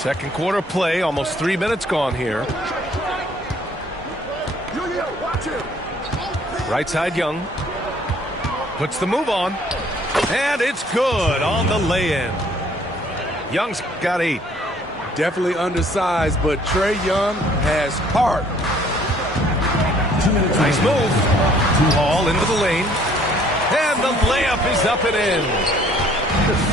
Second quarter play, almost 3 minutes gone here. Right side, Young. Puts the move on. And it's good on the lay-in. Young's got 8. Definitely undersized, but Trae Young has heart. Nice move. Ball into the lane. And the layup is up and in.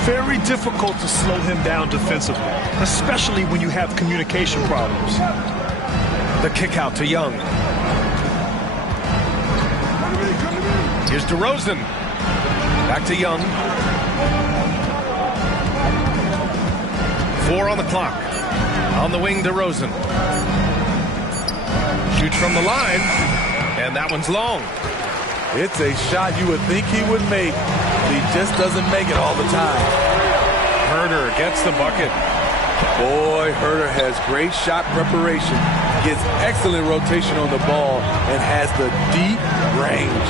Very difficult to slow him down defensively, especially when you have communication problems. The kick out to Young. Here's DeRozan. Back to Young. 4 on the clock. On the wing, DeRozan. Shoots from the line. And that one's long. It's a shot you would think he would make. He just doesn't make it all the time. Huerter gets the bucket. Boy, Huerter has great shot preparation, gets excellent rotation on the ball, and has the deep range.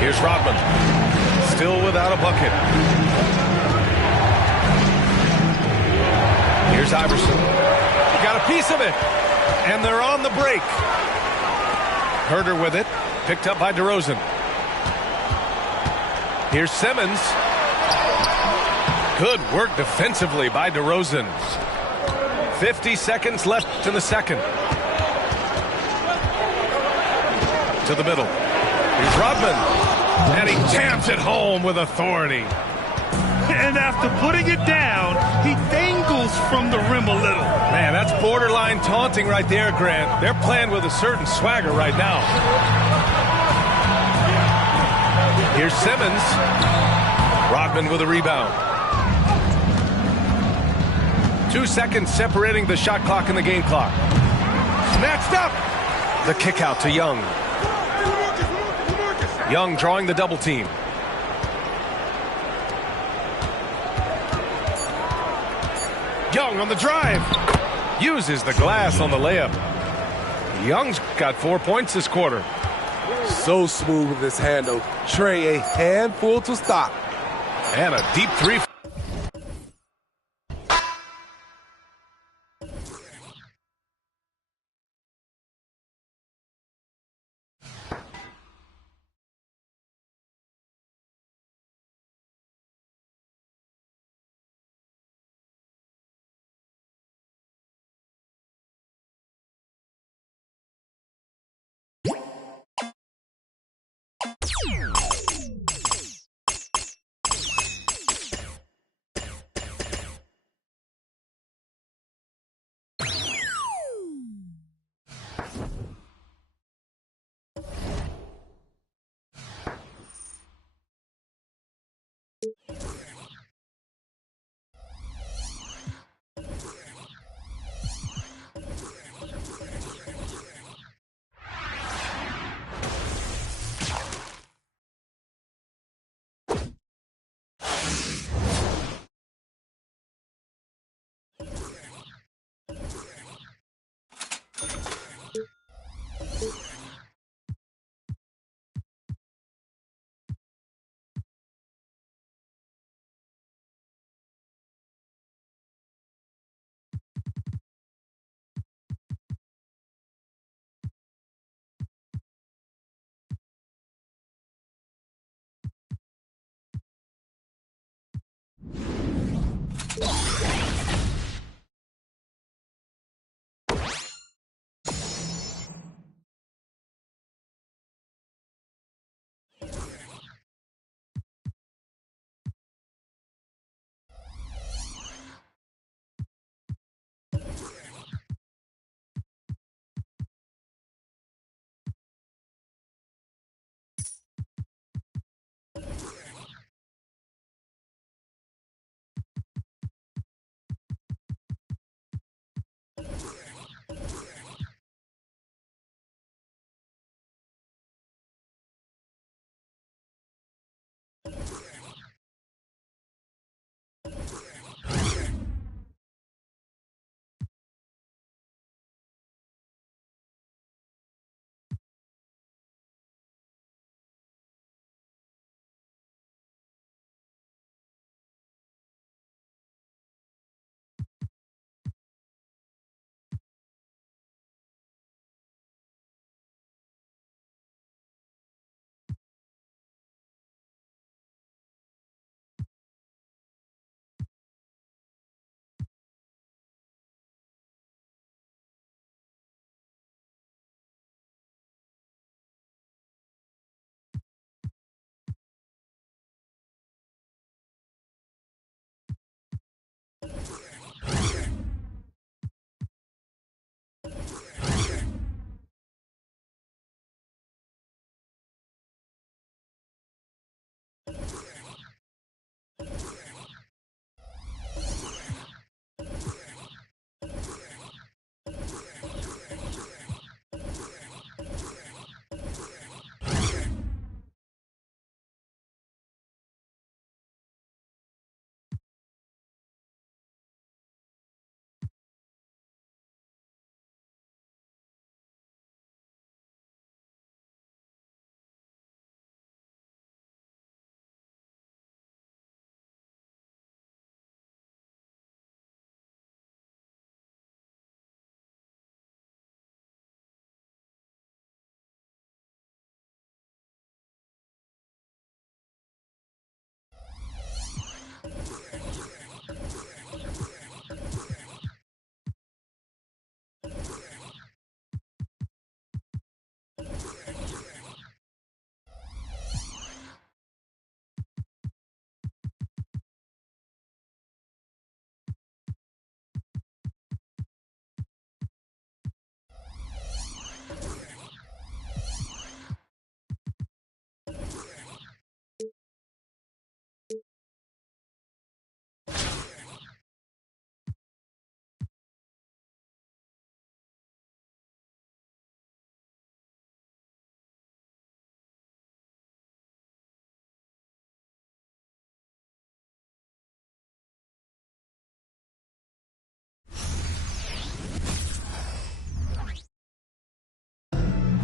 Here's Rodman. Still without a bucket. Here's Iverson. He got a piece of it. And they're on the break. Huerter with it. Picked up by DeRozan. Here's Simmons. Good work defensively by DeRozan. 50 seconds left in the second. To the middle. Here's Rodman. And he jams it home with authority. And after putting it down, he dangles from the rim a little. Man, that's borderline taunting right there, Grant. They're playing with a certain swagger right now. Here's Simmons. Rodman with a rebound. 2 seconds separating the shot clock and the game clock. Snatched up. The kick out to Young. Young drawing the double team. Young on the drive. Uses the glass on the layup. Young's got 4 points this quarter. So smooth with his handle. Trae a handful to stop. And a deep three.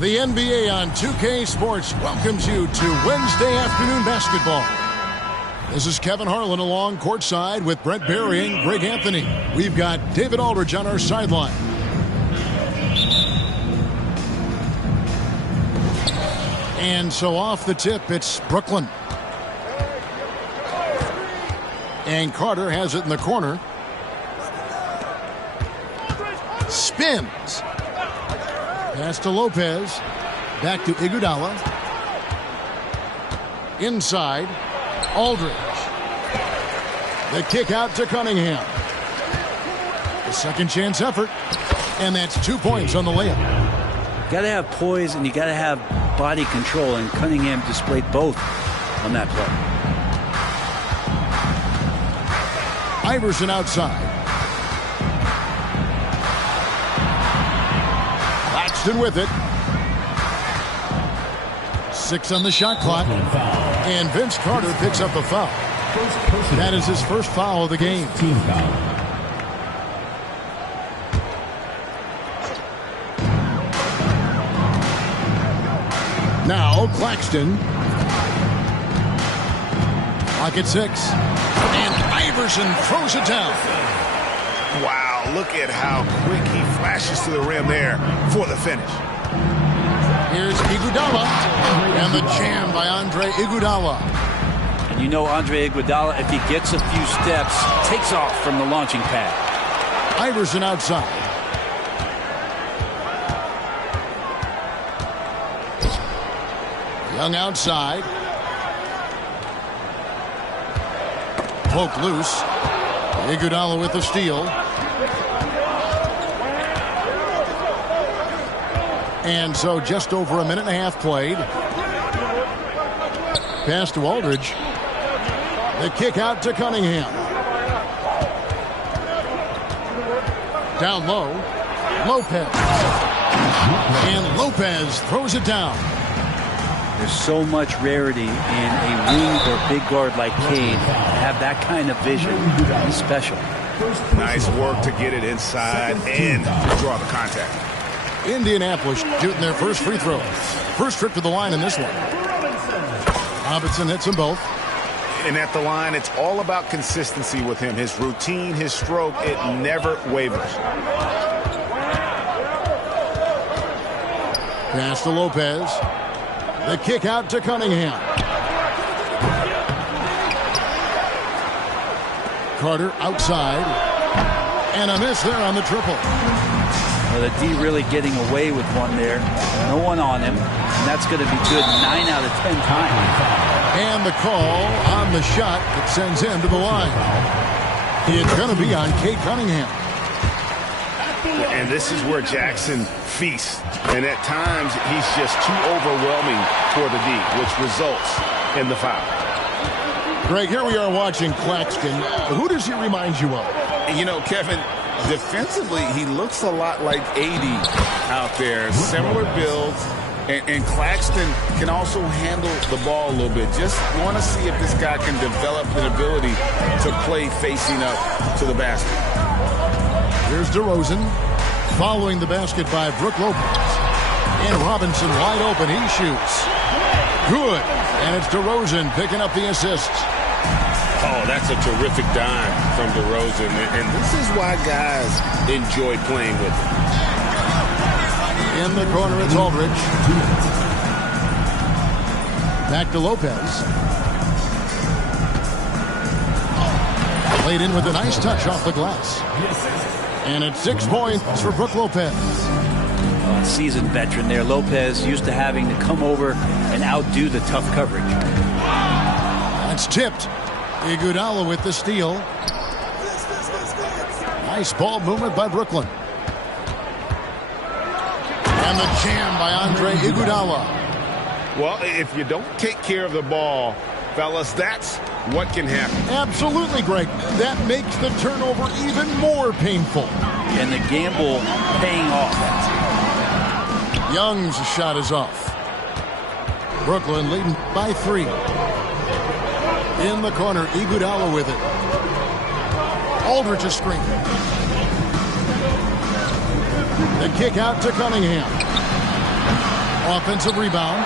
The NBA on 2K Sports welcomes you to Wednesday afternoon basketball. This is Kevin Harlan along courtside with Brent Barry and Greg Anthony. We've got David Aldridge on our sideline. And so off the tip, it's Brooklyn. And Carter has it in the corner. Spins. Pass to Lopez. Back to Iguodala. Inside. Aldridge. The kick out to Cunningham. The second chance effort. And that's 2 points on the layup. You got to have poise and you got to have body control. And Cunningham displayed both on that play. Iverson outside. Claxton with it. 6 on the shot clock. And Vince Carter picks up the foul. That is his first foul of the game. Team foul. Now Claxton. Clock at 6. And Iverson throws it down. Wow, look at how quick he flashes to the rim there for the finish. Here's Iguodala. And the jam by Andre Iguodala. And you know Andre Iguodala, if he gets a few steps, takes off from the launching pad. Iverson outside. Young outside. Poke loose. Iguodala with the steal. And so just over a minute and a half played. Pass to Aldridge. The kick out to Cunningham. Down low. Lopez. And Lopez throws it down. There's so much rarity in a wing or big guard like Cade. To have that kind of vision is special. Nice work to get it inside and to draw the contact. Indianapolis shooting their first free throw. First trip to the line in this one. Robinson hits them both. And at the line, it's all about consistency with him. His routine, his stroke, it never wavers. Pass to Lopez. The kick out to Cunningham. Carter outside. And a miss there on the triple. Well, the D really getting away with one there. No one on him. And that's going to be good 9 out of 10 times. And the call on the shot that sends him to the line. It's going to be on Cade Cunningham. And this is where Jackson feasts. And at times, he's just too overwhelming for the D, which results in the foul. Greg, here we are watching Claxton. Who does he remind you of? You know, Kevin, defensively, he looks a lot like AD out there. Similar builds. And Claxton can also handle the ball a little bit. Just want to see if this guy can develop an ability to play facing up to the basket. Here's DeRozan following the basket by Brook Lopez. And Robinson wide open. He shoots. Good. And it's DeRozan picking up the assist. Oh, that's a terrific dime from DeRozan. And this is why guys enjoy playing with him. In the corner, it's Aldridge. Back to Lopez. Played in with a nice touch off the glass. And it's 6 points for Brook Lopez. Seasoned veteran there. Lopez used to having to come over and outdo the tough coverage. That's tipped. Iguodala with the steal. Nice ball movement by Brooklyn. And the jam by Andre Iguodala. Well, if you don't take care of the ball, fellas, that's what can happen. Absolutely, Greg. That makes the turnover even more painful. And the gamble paying off. Young's shot is off. Brooklyn leading by 3. In the corner, Iguodala with it. Aldridge a screen. The kick out to Cunningham. Offensive rebound.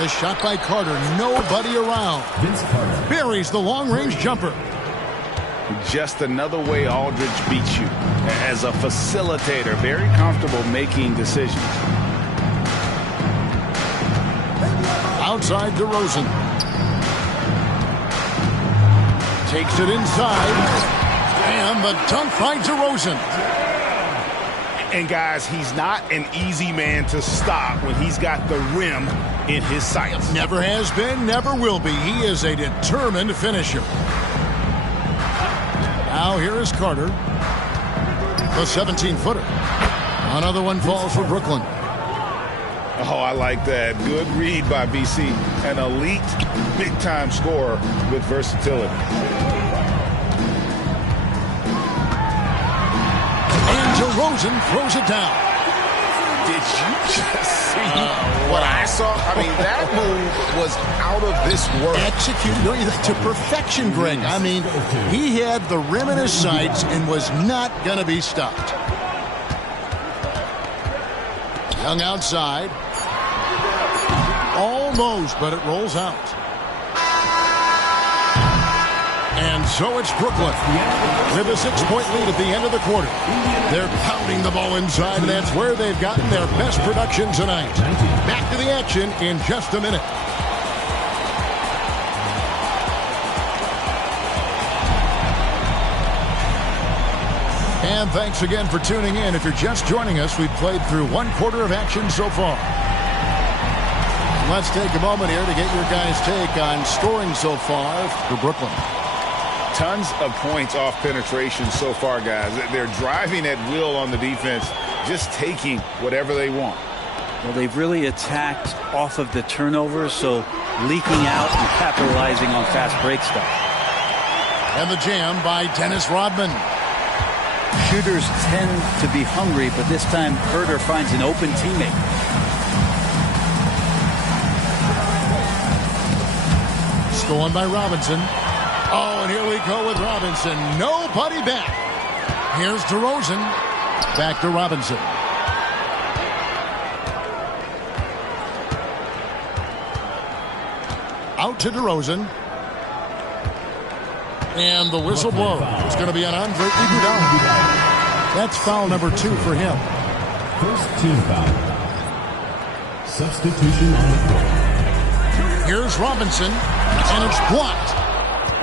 The shot by Carter. Nobody around. Buries the long-range jumper. Just another way Aldridge beats you. As a facilitator, very comfortable making decisions. Outside DeRozan. Takes it inside. And the dunk by DeRozan. And guys, he's not an easy man to stop when he's got the rim in his sights. Never has been, never will be. He is a determined finisher. Now here is Carter. The 17-footer. Another one falls for Brooklyn. Oh, I like that. Good read by BC. An elite, big-time scorer with versatility. And DeRozan throws it down. Did you just see what I saw? I mean, that move was out of this world. Executed to perfection, Greg. I mean, he had the rim in his sights and was not going to be stopped. Young outside. Almost, but it rolls out. And so it's Brooklyn with a 6-point lead at the end of the quarter. They're pounding the ball inside, and that's where they've gotten their best production tonight. Back to the action in just a minute. And thanks again for tuning in. If you're just joining us, we've played through one quarter of action so far. Let's take a moment here to get your guys' take on scoring so far for Brooklyn. Tons of points off penetration so far, guys. They're driving at will on the defense, just taking whatever they want. Well, they've really attacked off of the turnovers, so leaking out and capitalizing on fast break stuff. And the jam by Dennis Rodman. Shooters tend to be hungry, but this time Herter finds an open teammate. Stolen by Robinson. Oh, and here we go with Robinson. Nobody back. Here's DeRozan. Back to Robinson. Out to DeRozan. And the whistle blows. It's going to be on Andre Iguodala. That's foul number 2 for him. First team foul. Substitution on the court. Here's Robinson. And it's blocked.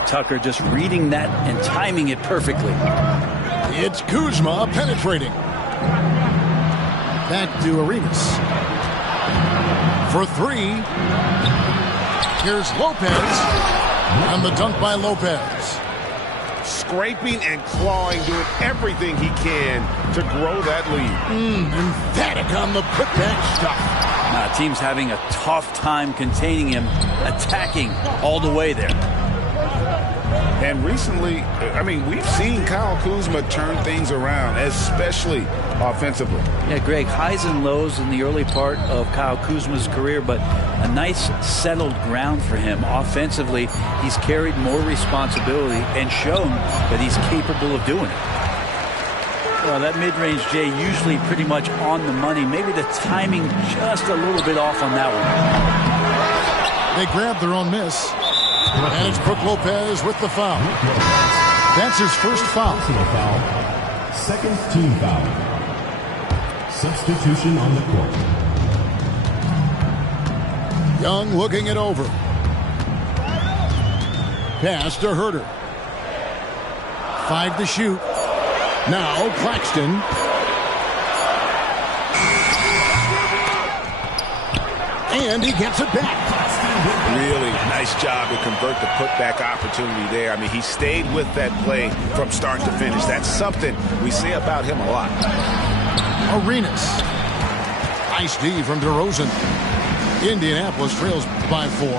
Tucker just reading that and timing it perfectly. It's Kuzma penetrating. Back to Arenas. For 3. Here's Lopez. And the dunk by Lopez. Scraping and clawing, doing everything he can to grow that lead. Emphatic on the putback stuff. Team's having a tough time containing him, attacking all the way there. And recently, I mean, we've seen Kyle Kuzma turn things around, especially offensively. Yeah, Greg, highs and lows in the early part of Kyle Kuzma's career, but a nice settled ground for him. Offensively, he's carried more responsibility and shown that he's capable of doing it. Well, that mid-range, Jay, usually pretty much on the money. Maybe the timing just a little bit off on that one. They grabbed their own miss. And it's Brook Lopez with the foul. That's his first foul. Personal foul. Second team foul. Substitution on the court. Young looking it over. Pass to Herter. 5 to shoot. Now Claxton. And he gets it back. Really nice job to convert the putback opportunity there. I mean, he stayed with that play from start to finish. That's something we say about him a lot. Arenas. Nice D from DeRozan. Indianapolis trails by 4.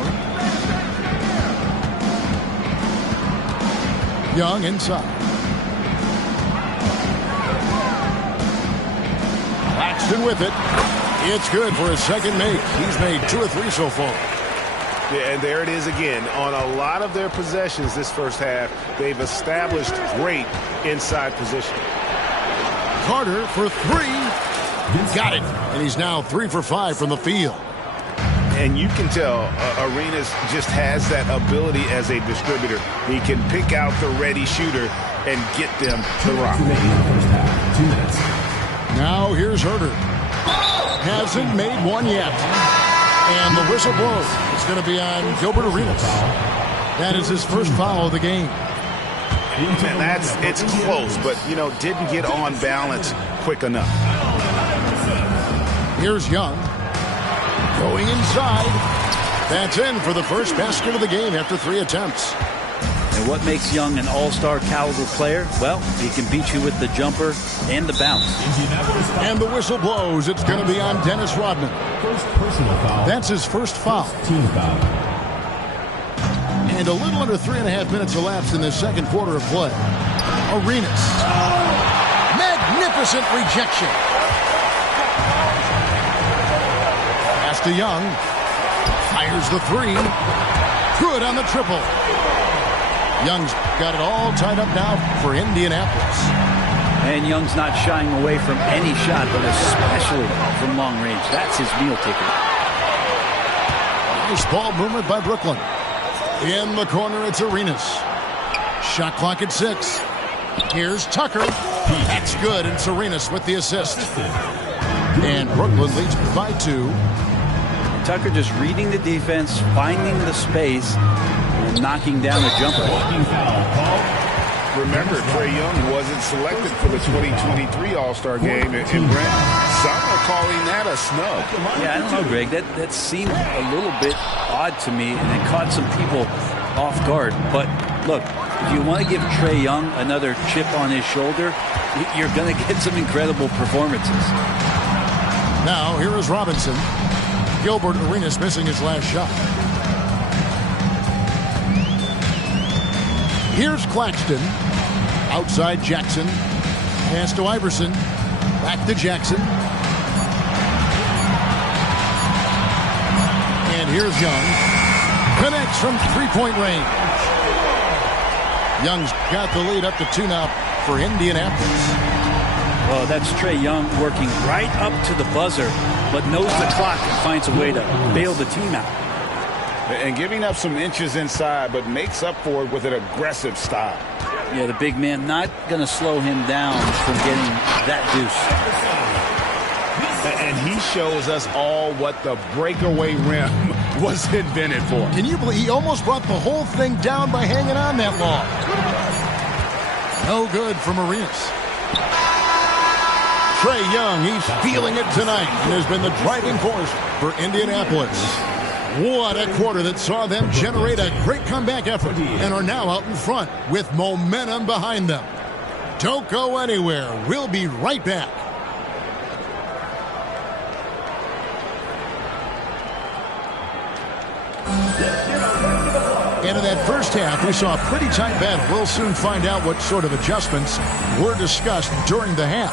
Young inside. Claxton with it. It's good for his second make. He's made 2 or 3 so far. Yeah, and there it is again. On a lot of their possessions this first half, they've established great inside position. Carter for 3. Got it. And he's now 3 for 5 from the field. And you can tell Arenas just has that ability as a distributor. He can pick out the ready shooter and get them the rock. 2 minutes. Now here's Herder. Hasn't made one yet. And the whistle blows. It's going to be on Gilbert Arenas. That is his first foul of the game. And it's close, but, didn't get on balance quick enough. Here's Young. Going inside. That's in for the first basket of the game after 3 attempts. And what makes Young an all-star caliber player? Well, he can beat you with the jumper and the bounce. And the whistle blows. It's going to be on Dennis Rodman. First personal foul. That's his first foul. Team foul. And a little under 3.5 minutes elapsed in the second quarter of play. Arenas. Magnificent rejection. Pass to Young. Fires the 3. Good on the triple. Young's got it all tied up now for Indianapolis. And Young's not shying away from any shot, but especially from long range. That's his meal ticket. Nice ball movement by Brooklyn. In the corner, it's Arenas. Shot clock at 6. Here's Tucker. That's good, and it's Arenas with the assist. And Brooklyn leads by 2. Tucker just reading the defense, finding the space, and knocking down the jumper. Remember, Trae Young wasn't selected for the 2023 All-Star game, and Brent, some are calling that a snub. Yeah, I don't know, Greg. That seemed a little bit odd to me, and it caught some people off guard. But look, if you want to give Trae Young another chip on his shoulder, you're going to get some incredible performances. Now, here is Robinson. Gilbert Arenas missing his last shot. Here's Claxton. Outside Jackson. Pass to Iverson. Back to Jackson. And here's Young. Connects from 3-point range. Young's got the lead up to 2 now for Indianapolis. Well, that's Trae Young working right up to the buzzer, but knows the clock and finds a way to bail the team out. And giving up some inches inside, but makes up for it with an aggressive style. Yeah, the big man not going to slow him down from getting that deuce. And he shows us all what the breakaway rim was invented for. Can you believe he almost brought the whole thing down by hanging on that long? No good from Arenas. Trae Young, he's feeling it tonight and has been the driving force for Indianapolis. What a quarter that saw them generate a great comeback effort and are now out in front with momentum behind them. Don't go anywhere. We'll be right back. And in that first half, we saw a pretty tight battle. We'll soon find out what sort of adjustments were discussed during the half.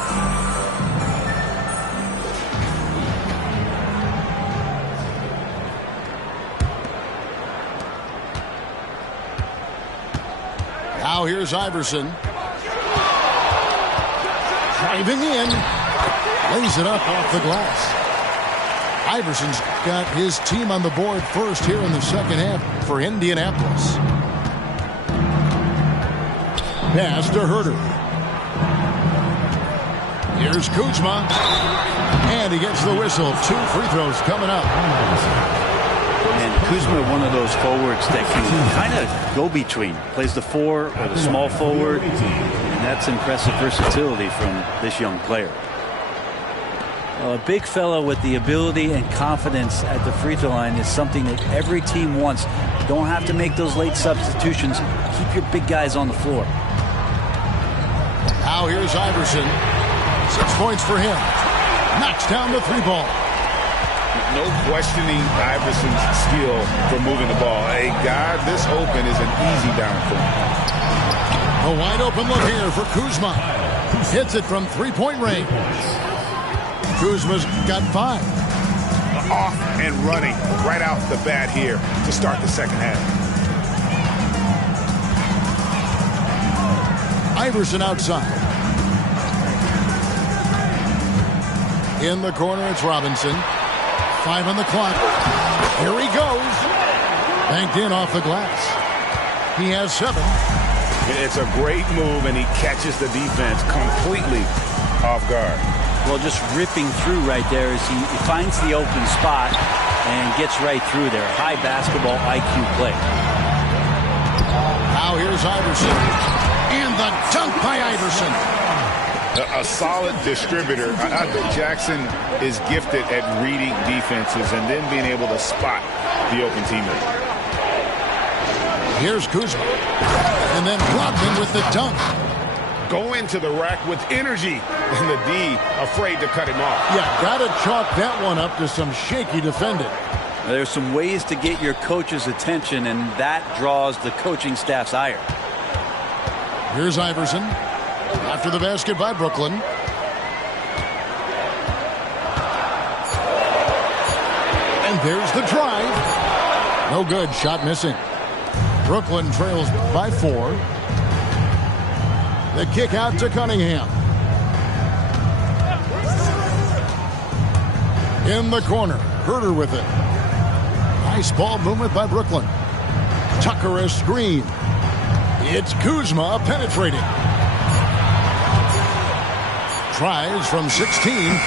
Now here's Iverson. Driving in. Lays it up off the glass. Iverson's got his team on the board first here in the second half for Indianapolis. Pass to Herder. Here's Kuzma. And he gets the whistle. 2 free throws coming up. And Kuzma, one of those forwards that can kind of go between. Plays the 4 or the small forward. And that's impressive versatility from this young player. A big fellow with the ability and confidence at the free throw line is something that every team wants. You don't have to make those late substitutions. Keep your big guys on the floor. Now here's Iverson. 6 points for him. Knocks down the 3 ball. No questioning Iverson's skill for moving the ball. A guy this open is an easy down for him. A wide open look here for Kuzma. Hits it from 3-point range. Kuzma's got 5. Off and running right out the bat here to start the second half. Iverson outside. In the corner, it's Robinson. 5 on the clock. Here he goes. Banked in off the glass. He has 7. It's a great move, and he catches the defense completely off guard. Well, just ripping through right there as he finds the open spot and gets right through there. High basketball IQ play. Now here's Iverson. And the dunk by Iverson. A solid distributor. I think Jackson is gifted at reading defenses and then being able to spot the open teammate. Here's Kuzma. And then Rodman with the dunk. Go into the rack with energy. And the D afraid to cut him off. Yeah, got to chalk that one up to some shaky defending. There's some ways to get your coach's attention, and that draws the coaching staff's ire. Here's Iverson. After the basket by Brooklyn. And there's the drive. No good. Shot missing. Brooklyn trails by 4. The kick out to Cunningham. In the corner. Herter with it. Nice ball movement by Brooklyn. Tucker a screen. It's Kuzma penetrating. Tries from 16.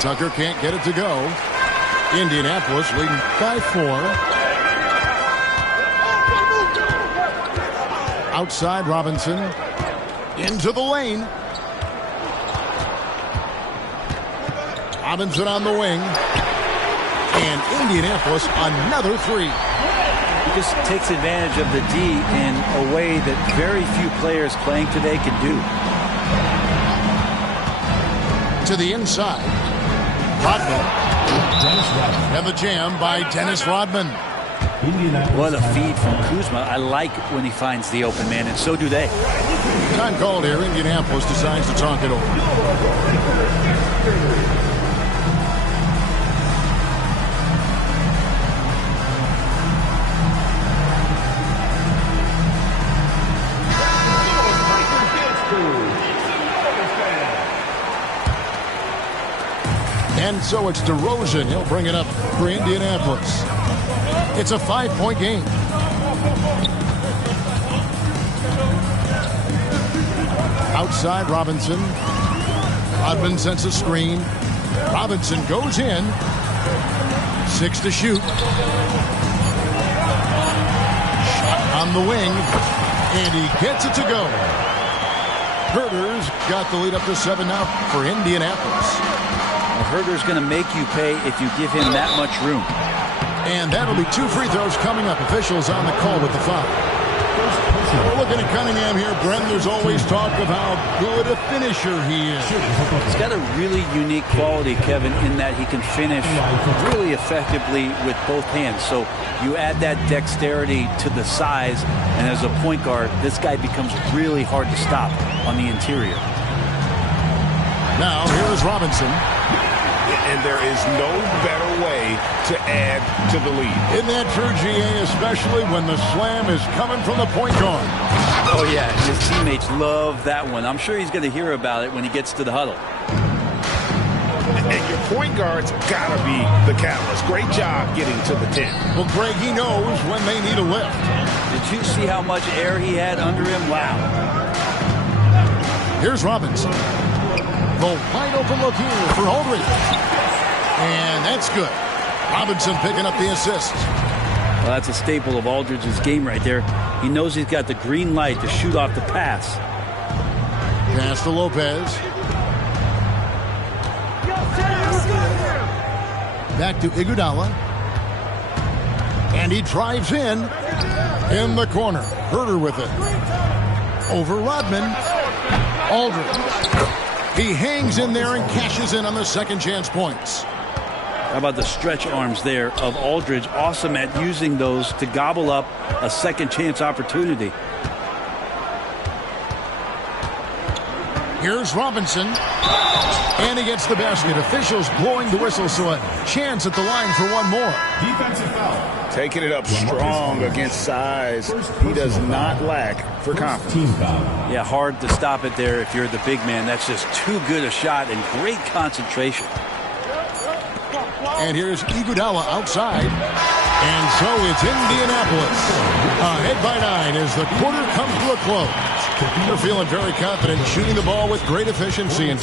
Tucker can't get it to go. Indianapolis leading by 4. Outside Robinson. Into the lane. Robinson on the wing. And Indianapolis another 3. He just takes advantage of the D in a way that very few players playing today can do. To the inside. Rodman. And the jam by Dennis Rodman. What a feed from Kuzma. I like when he finds the open man, and so do they. Time called here. Indianapolis decides to talk it over. And so it's DeRozan. He'll bring it up for Indianapolis. It's a 5-point game. Outside Robinson. Rodman sends a screen. Robinson goes in. 6 to shoot. Shot on the wing. And he gets it to go. Herter's got the lead up to 7 now for Indianapolis. Herter's going to make you pay if you give him that much room. And that'll be 2 free throws coming up. Officials on the call with the foul. We're looking at Cunningham here, Brent. There's always talk of how good a finisher he is. He's got a really unique quality, Kevin, in that he can finish really effectively with both hands. So you add that dexterity to the size, and as a point guard, this guy becomes really hard to stop on the interior. Now, here is Robinson. And there is no better way to add to the lead. Isn't that true, GA, especially when the slam is coming from the point guard? Oh, yeah, his teammates love that one. I'm sure he's going to hear about it when he gets to the huddle. And your point guard's got to be the catalyst. Great job getting to the 10. Well, Greg, he knows when they need a lift. Did you see how much air he had under him? Wow. Here's Robinson. The wide open look here for Aldridge. And that's good. Robinson picking up the assist. Well, that's a staple of Aldridge's game right there. He knows he's got the green light to shoot off the pass. Pass to Lopez. Back to Iguodala. And he drives in the corner. Herter with it. Over Rodman. Aldridge. He hangs in there and cashes in on the second chance points. How about the stretch arms there of Aldridge? Awesome at using those to gobble up a second chance opportunity. Here's Robinson. And he gets the basket. Officials blowing the whistle, so a chance at the line for one more. Defensive foul. Taking it up strong against size. He does not lack for confidence. Team foul. Yeah, hard to stop it there if you're the big man. That's just too good a shot and great concentration. And here's Iguodala outside. And so it's Indianapolis. Ahead by 9 as the quarter comes to a close. They're feeling very confident, shooting the ball with great efficiency. And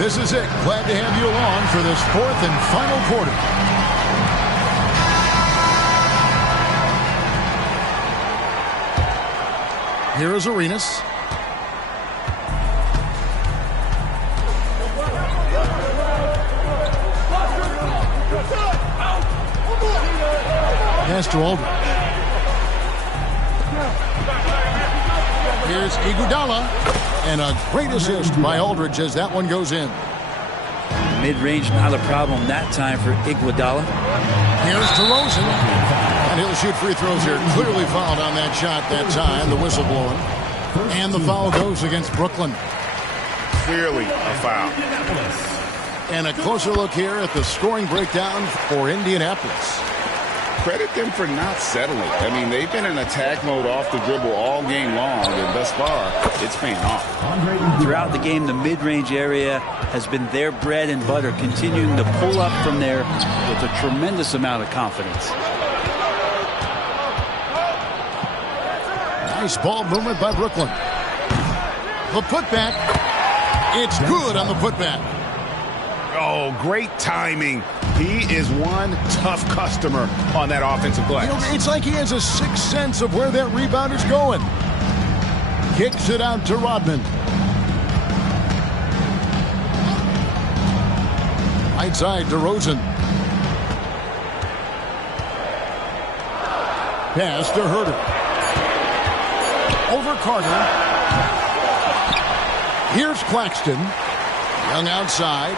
this is it. Glad to have you along for this fourth and final quarter. Here is Arenas. Pass to Aldridge. Here's Iguodala. And a great assist by Aldridge as that one goes in. Mid-range, not a problem that time for Iguodala. Here's DeRozan. And he'll shoot free throws here. Clearly fouled on that shot that time. The whistle blowing. And the foul goes against Brooklyn. Clearly a foul. And a closer look here at the scoring breakdown for Indianapolis. Credit them for not settling. I mean, they've been in attack mode off the dribble all game long, and thus far, it's paying off. Throughout the game, the mid-range area has been their bread and butter, continuing to pull up from there with a tremendous amount of confidence. Nice ball movement by Brooklyn. The putback. It's good on the putback. Oh, great timing. He is one tough customer on that offensive glass. You know, it's like he has a sixth sense of where that rebound is going. Kicks it out to Rodman. Right side to DeRozan. Pass to Herter. Over Carter. Here's Claxton. Young outside.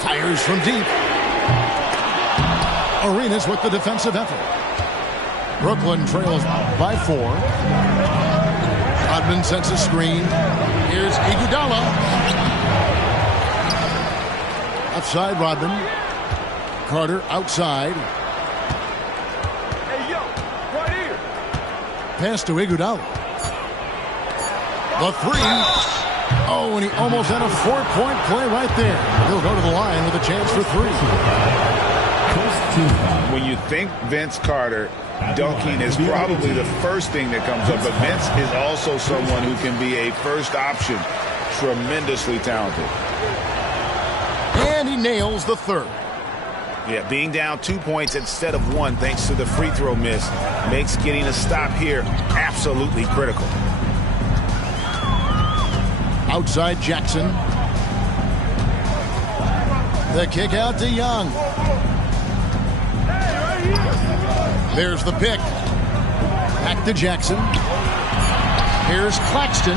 Fires from deep. Arenas with the defensive effort. Brooklyn trails by 4. Rodman sets a screen. Here's Iguodala. Outside Rodman. Carter outside. Hey, yo, right here. Pass to Iguodala. The 3. Oh, and he almost had a 4-point play right there. He'll go to the line with a chance for 3. When you think Vince Carter, dunking is probably the first thing that comes up. But Vince is also someone who can be a first option. Tremendously talented. And he nails the 3rd. Yeah, being down 2 points instead of 1 thanks to the free throw miss makes getting a stop here absolutely critical. Outside Jackson. The kick out to Young. There's the pick. Back to Jackson. Here's Claxton.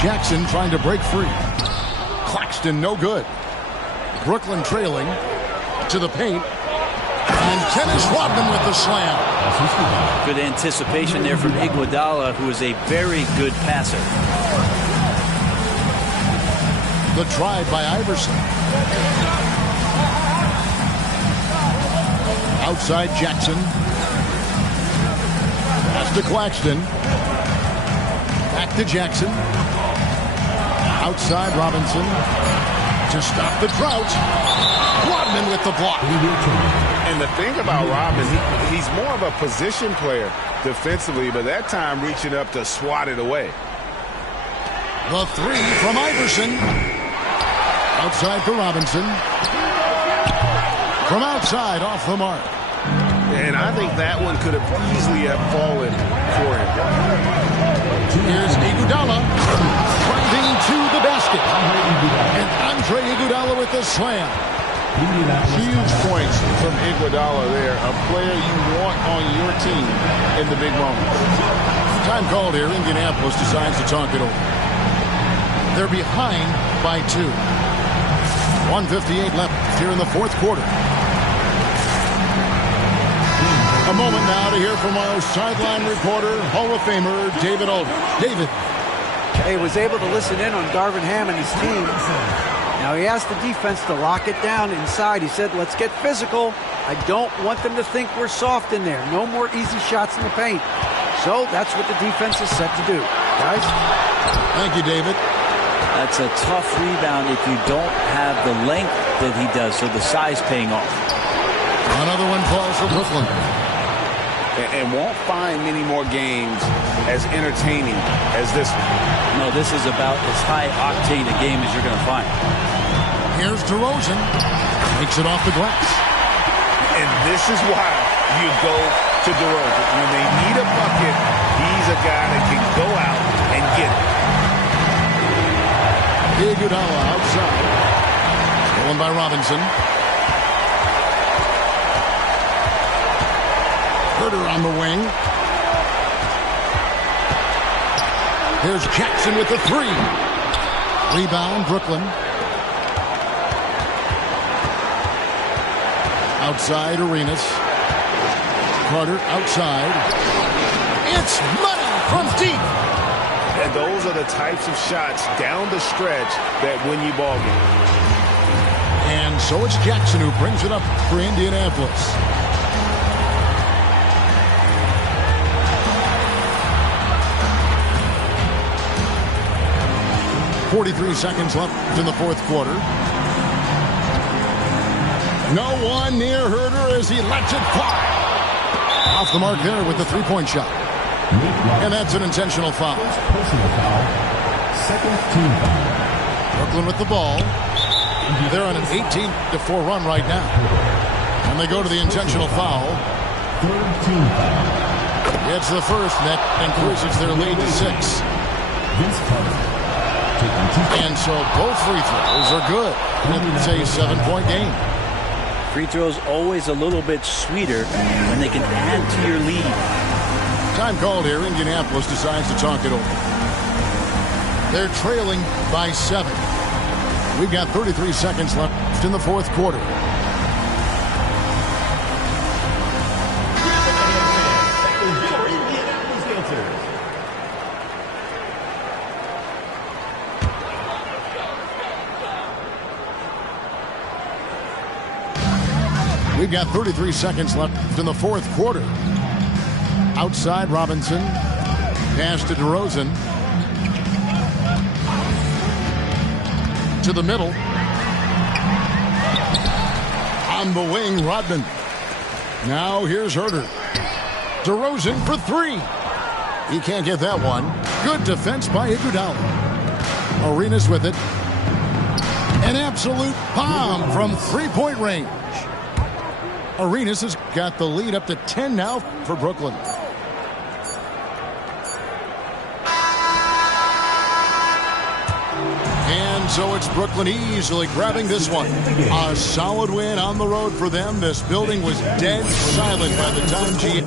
Jackson trying to break free. Claxton no good. Brooklyn trailing to the paint. And Dennis Rodman with the slam. Good anticipation there from Iguodala, who is a very good passer. The drive by Iverson. Outside Jackson. Pass to Claxton. Back to Jackson. Outside Robinson. To stop the drought. Rodman with the block. And the thing about Rodman, he's more of a position player defensively, but that time reaching up to swat it away. The 3 from Iverson. Outside for Robinson. From outside, off the mark. And I think that one could have easily have fallen for him. Here's Iguodala. Driving to the basket. And Andre Iguodala with the slam. Huge points from Iguodala there. A player you want on your team in the big moment. Time called here. Indianapolis decides to talk it over. They're behind by 2. 1:58 left here in the 4th quarter. A moment now to hear from our sideline reporter, Hall of Famer David Aldridge. David. He was able to listen in on Darvin Ham and his team. Now he asked the defense to lock it down inside. He said, let's get physical. I don't want them to think we're soft in there. No more easy shots in the paint. So that's what the defense is set to do. Guys? Thank you, David. That's a tough rebound if you don't have the length that he does, so the size paying off. Another one falls for Brooklyn. And won't find many more games as entertaining as this one. No, this is about as high-octane a game as you're going to find. Here's DeRozan. Takes it off the glass. And this is why you go to DeRozan. When they need a bucket, he's a guy that can go out and get it. Iguodala outside. Stolen by Robinson. Herter on the wing. Here's Jackson with the three. Rebound, Brooklyn. Outside, Arenas. Carter outside. It's money from deep. And those are the types of shots down the stretch that win you ball games. And so it's Jackson who brings it up for Indianapolis. .43 seconds left in the fourth quarter. No one near Herter as he lets it fly. Off the mark there with the three-point shot. And that's an intentional foul. Personal foul. Second team foul. Brooklyn with the ball. They're on an 18-4 run right now. And they go to the intentional foul. Third team foul. It's the first that increases their lead to 6. Vince Carter. And so both free throws are good. It's a 7-point game. Free throws always a little bit sweeter when they can add to your lead. Time called here. Indianapolis decides to talk it over. They're trailing by 7. We've got 33 seconds left in the fourth quarter. We've got 33 seconds left in the fourth quarter. Outside, Robinson. Pass to DeRozan. To the middle. On the wing, Rodman. Now here's Herter. DeRozan for three. He can't get that one. Good defense by Iguodala. Arenas with it. An absolute bomb from three-point range. Arenas has got the lead up to 10 now for Brooklyn. And so it's Brooklyn easily grabbing this one. A solid win on the road for them. This building was dead silent by the time G.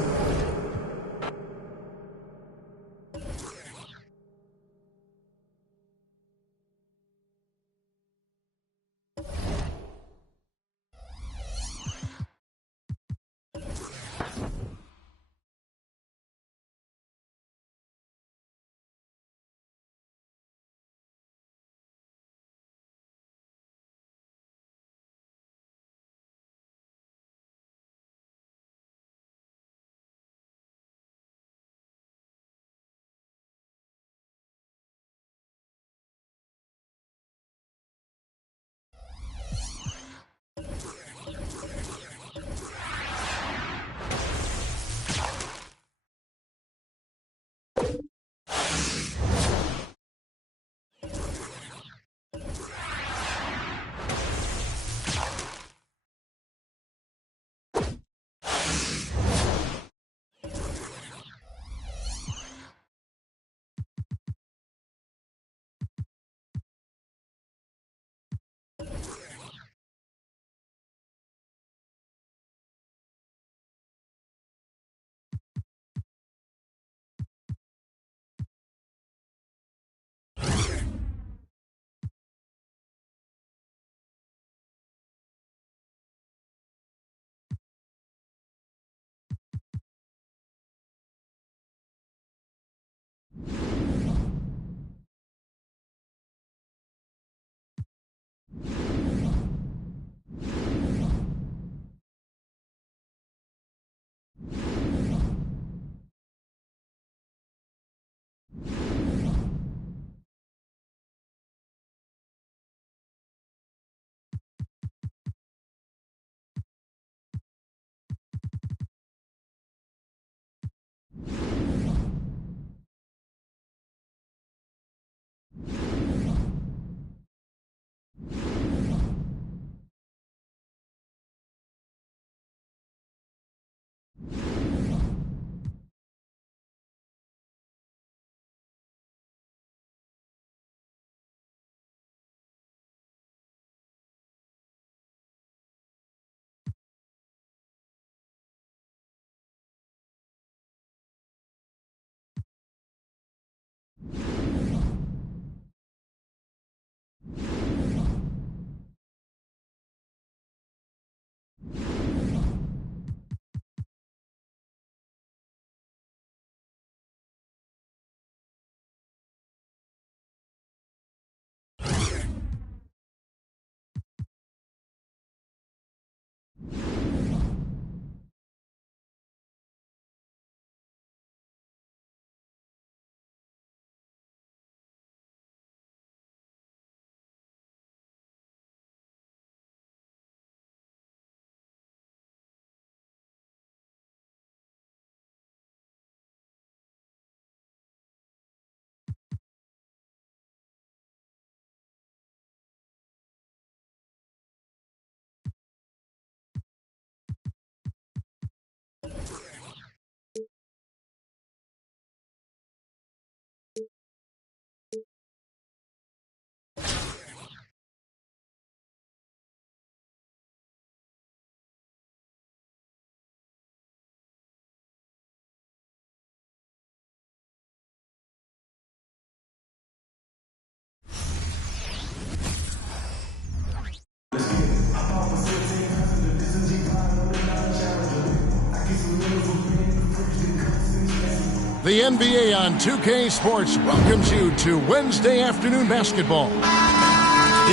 The NBA on 2K Sports welcomes you to Wednesday afternoon basketball.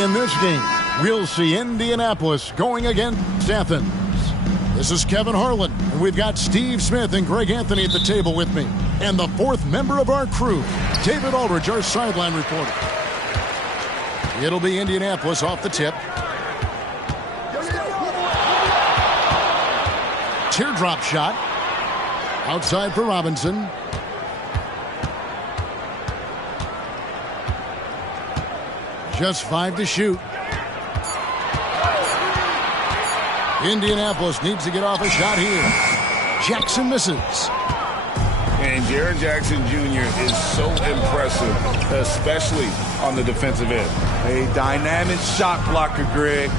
In this game, we'll see Indianapolis going against Athens. This is Kevin Harlan, and we've got Steve Smith and Greg Anthony at the table with me. And the fourth member of our crew, David Aldridge, our sideline reporter. It'll be Indianapolis off the tip. Teardrop shot. Outside for Robinson. Just 5 to shoot. Indianapolis needs to get off a shot here. Jackson misses. And Jaren Jackson Jr. is so impressive, especially on the defensive end. A dynamic shot blocker, Greg.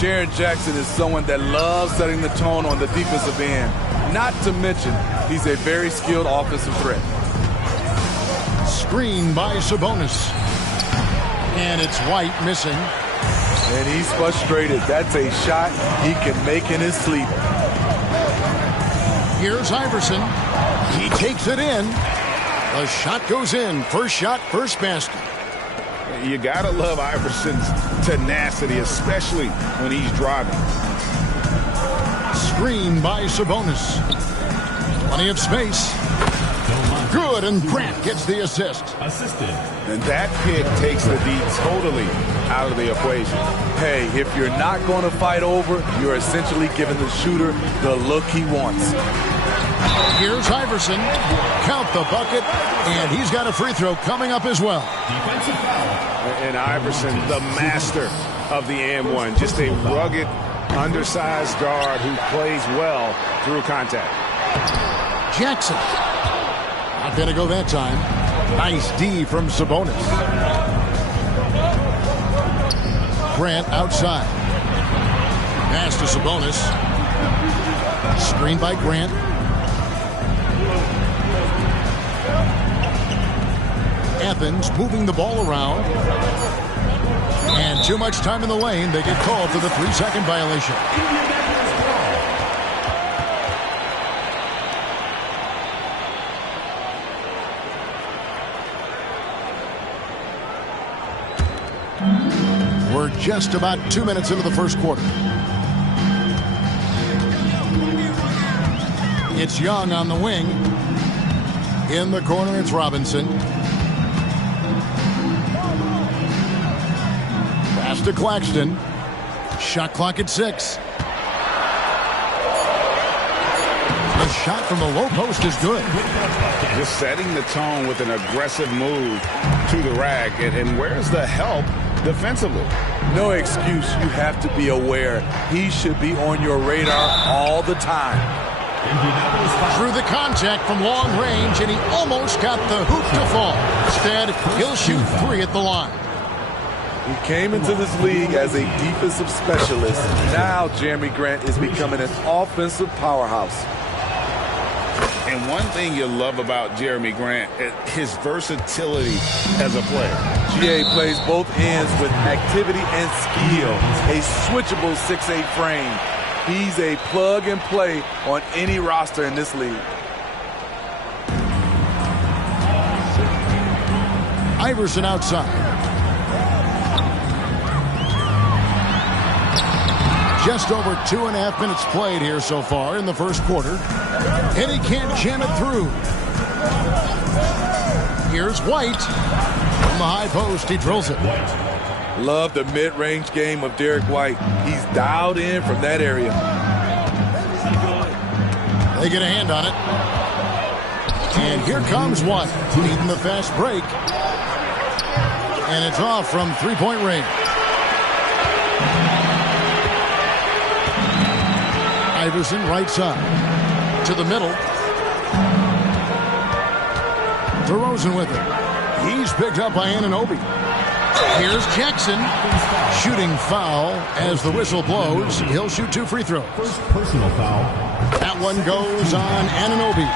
Jaren Jackson is someone that loves setting the tone on the defensive end. Not to mention, he's a very skilled offensive threat. Screen by Sabonis. And it's White missing. And he's frustrated. That's a shot he can make in his sleep. Here's Iverson. He takes it in. The shot goes in. First shot, first basket. You gotta love Iverson's tenacity, especially when he's driving. Screen by Sabonis. Plenty of space. Good, and Grant gets the assist. Assisted. And that pick takes the D totally out of the equation. Hey, if you're not going to fight over, you're essentially giving the shooter the look he wants. Here's Iverson. Count the bucket, and he's got a free throw coming up as well. Defensive foul. And Iverson, the master of the and one. Just a rugged, undersized guard who plays well through contact. Jackson. Not going to go that time. Nice D from Sabonis. Grant outside. Pass to Sabonis. Screen by Grant. Athens moving the ball around. And too much time in the lane. They get called for the 3-second violation. We're just about 2 minutes into the first quarter. It's Young on the wing. In the corner, it's Robinson. Pass to Claxton. Shot clock at 6. The shot from the low post is good. Just setting the tone with an aggressive move to the rack. And where's the help defensively? No excuse. You have to be aware. He should be on your radar all the time. Through the contact from long range, and he almost got the hoop to fall. Instead, he'll shoot 3 at the line. He came into this league as a defensive specialist. Now Jeremy Grant is becoming an offensive powerhouse. And one thing you love about Jeremy Grant, his versatility as a player. GA plays both ends with activity and skill. A switchable 6'8" frame. He's a plug and play on any roster in this league. Iverson outside. Just over 2.5 minutes played here so far in the first quarter. And he can't jam it through. Here's White. From the high post, he drills it. Love the mid-range game of Derek White. He's dialed in from that area. They get a hand on it. And here comes White, leading the fast break. And it's off from three-point range. Iverson right side. To the middle. DeRozan with it. He's picked up by Anunoby. Here's Jackson. Shooting foul as the whistle blows. He'll shoot 2 free throws. First personal foul. That one goes on Anunoby.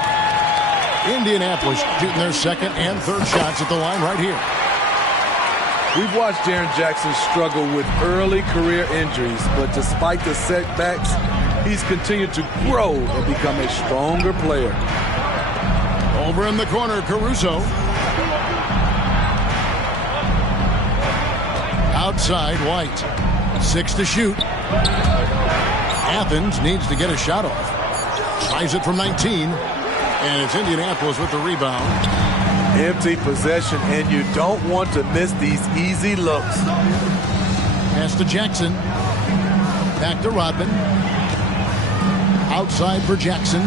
Indianapolis shooting their second and third shots at the line right here. We've watched Jaren Jackson struggle with early career injuries, but despite the setbacks, he's continued to grow and become a stronger player. Over in the corner, Caruso. Outside, White. 6 to shoot. Athens needs to get a shot off. Tries it from 19. And it's Indianapolis with the rebound. Empty possession, and you don't want to miss these easy looks. Pass to Jackson. Back to Rodman. Outside for Jackson.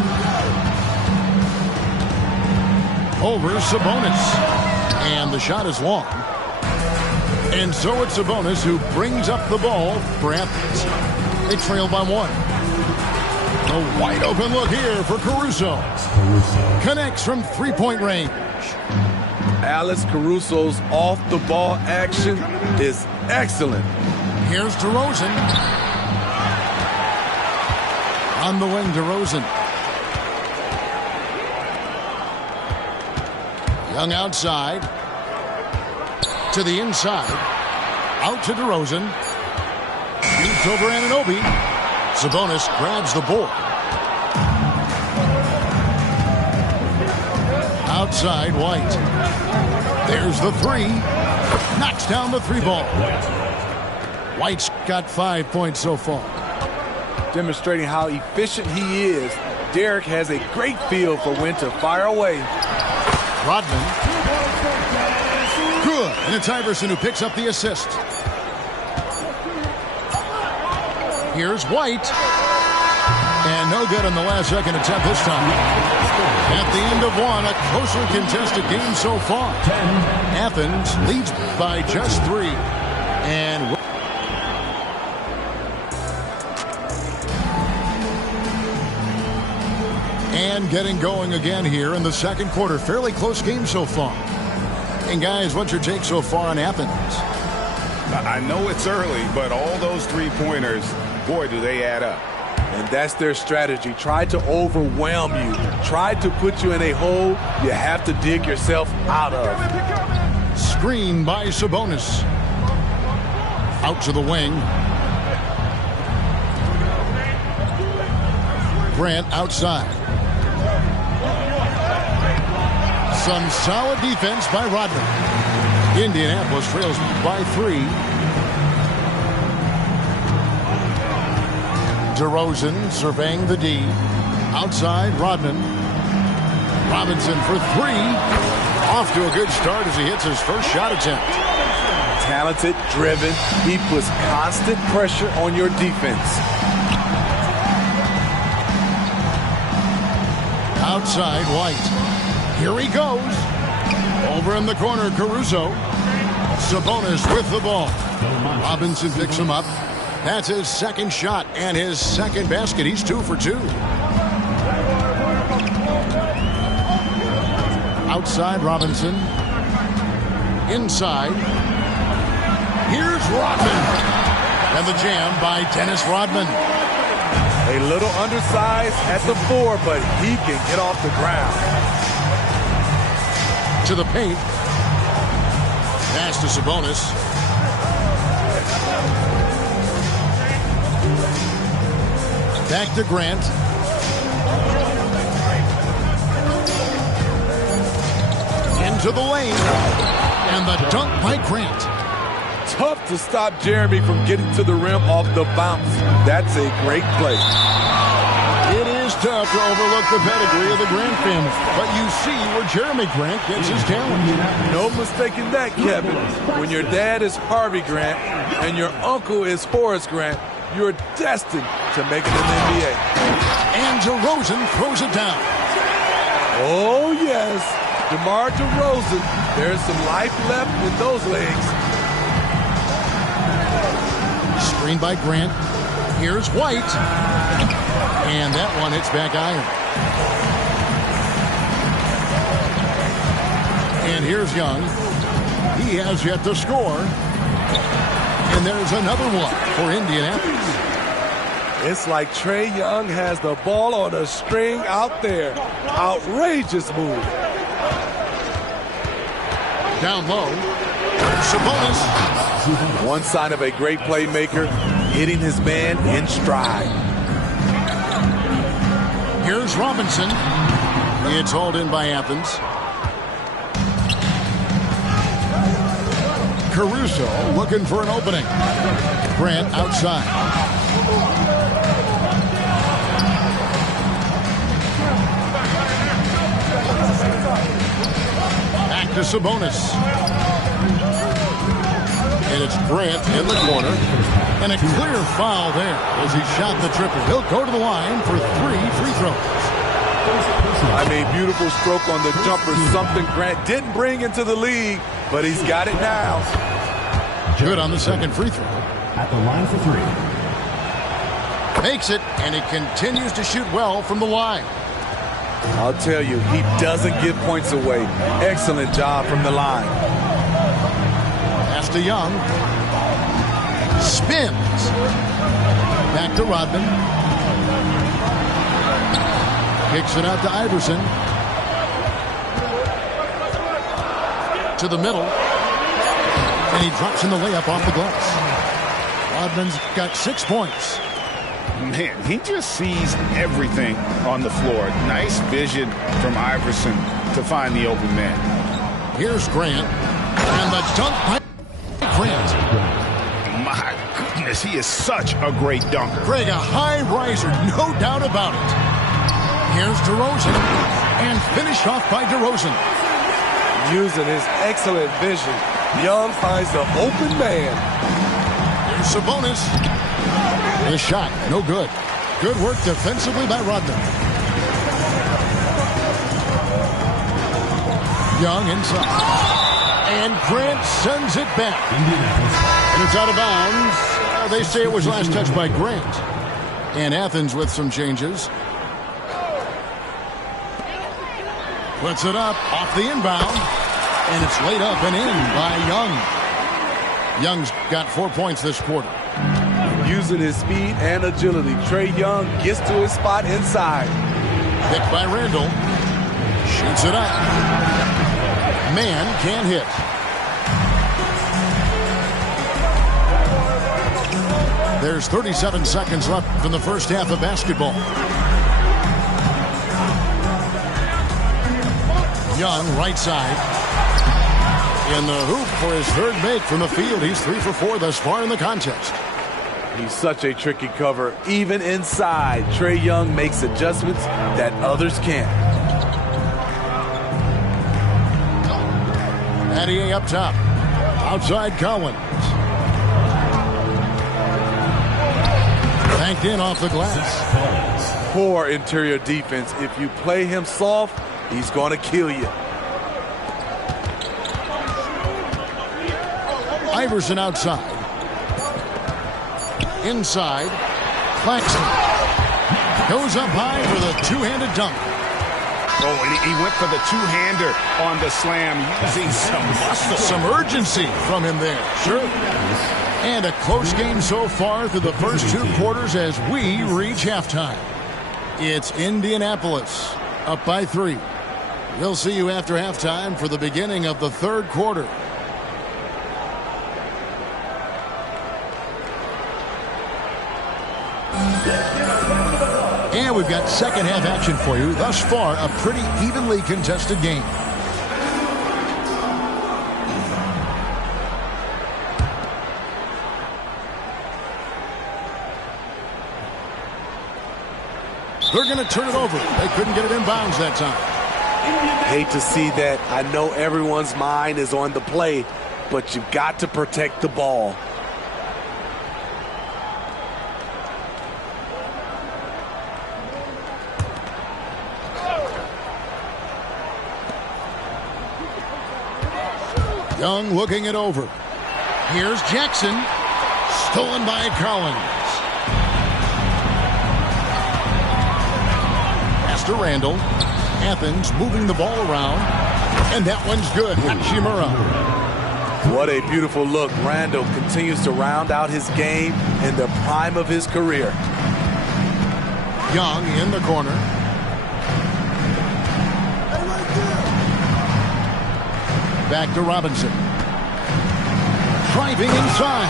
Over Sabonis. And the shot is long. And so it's Sabonis who brings up the ball for Athens. They trail by 1. A wide open look here for Caruso. Connects from three-point range. Alex Caruso's off-the-ball action is excellent. Here's DeRozan. On the wing, DeRozan. Young outside. To the inside. Out to DeRozan. Shoots over Anunoby. Sabonis grabs the board. Outside, White. There's the 3. Knocks down the 3 ball. White's got 5 points so far. Demonstrating how efficient he is, Derek has a great feel for when to fire away. Rodman. Good. And it's Iverson who picks up the assist. Here's White. And no good on the last second attempt this time. At the end of 1, a closely contested game so far. Athens leads by just 3. And getting going again here in the second quarter. Fairly close game so far. And guys, what's your take so far on Athens? I know it's early, but all those 3-pointers, boy, do they add up. And that's their strategy. Try to overwhelm you. Try to put you in a hole you have to dig yourself out of. Screen by Sabonis. Out to the wing. Grant outside. Some solid defense by Rodman. Indianapolis trails by 3. DeRozan surveying the D. Outside, Rodman. Robinson for 3. Off to a good start as he hits his first shot attempt. Talented, driven. He puts constant pressure on your defense. Outside, White. Here he goes. Over in the corner, Caruso. Sabonis with the ball. Robinson picks him up. That's his second shot and his second basket. He's 2 for 2. Outside, Robinson. Inside. Here's Rodman. And the jam by Dennis Rodman. A little undersized at the 4, but he can get off the ground. To the paint. Pass to Sabonis. Back to Grant. Into the lane. And the dunk by Grant. Tough to stop Jeremy from getting to the rim off the bounce. That's a great play. It is tough to overlook the pedigree of the Grant family. But you see where Jeremy Grant gets his talent. No mistaking that, Kevin. When your dad is Harvey Grant and your uncle is Horace Grant, you're destined to make it in the NBA. And DeRozan throws it down. Oh, yes. DeMar DeRozan. There's some life left in those legs. Screened by Grant. Here's White. And that one hits back iron. And here's Young. He has yet to score. And there's another one for Indianapolis. It's like Trae Young has the ball on a string out there. Outrageous move. Down low. Sabonis. One sign of a great playmaker, hitting his man in stride. Here's Robinson. It's hauled in by Athens. Caruso looking for an opening. Grant outside. Back to Sabonis. And it's Grant in the corner. And a clear foul there as he shot the triple. He'll go to the line for 3 free throws. I mean, beautiful stroke on the jumper. Something Grant didn't bring into the league, but he's got it now. Good on the second free throw. At the line for 3. Makes it, and he continues to shoot well from the line. I'll tell you, he doesn't give points away. Excellent job from the line. Pass to Young. Spins. Back to Rodman. Kicks it out to Iverson. To the middle. And he drops in the layup off the glass. Rodman's got 6 points. Man, he just sees everything on the floor. Nice vision from Iverson to find the open man. Here's Grant. And the dunk by Grant. My goodness, he is such a great dunker. Greg, a high riser, no doubt about it. Here's DeRozan. And finished off by DeRozan. Using his excellent vision, Young finds the open man. Here's Sabonis. The shot, no good. Good work defensively by Rodman. Young inside. And Grant sends it back. And it's out of bounds. They say it was last touched by Grant. And Athens with some changes. Puts it up off the inbound. And it's laid up and in by Young. Young's got 4 points this quarter. Using his speed and agility, Trae Young gets to his spot inside. Picked by Randall. Shoots it up. Man can't hit. There's 37 seconds left in the first half of basketball. Young, right side. In the hoop for his third make from the field. He's 3 for 4 thus far in the contest. He's such a tricky cover. Even inside, Trae Young makes adjustments that others can't. Adier up top. Outside Collins. Banked in off the glass. Poor interior defense. If you play him soft, he's going to kill you. Iverson outside. Inside. Claxton. Goes up high for the two-handed dunk. Oh, and he went for the two-hander on the slam, using some muscle. Some urgency from him there. Sure. And a close game so far through the first 2 quarters as we reach halftime. It's Indianapolis up by 3. We'll see you after halftime for the beginning of the third quarter. And we've got second half action for you. Thus far, a pretty evenly contested game. They're going to turn it over. They couldn't get it in bounds that time. Hate to see that. I know everyone's mind is on the play, but you've got to protect the ball. Young looking it over. Here's Jackson. Stolen by Collins. Pass to Randall. Athens moving the ball around. And that one's good. Hachimura. What a beautiful look. Randall continues to round out his game in the prime of his career. Young in the corner. Back to Robinson. Driving inside.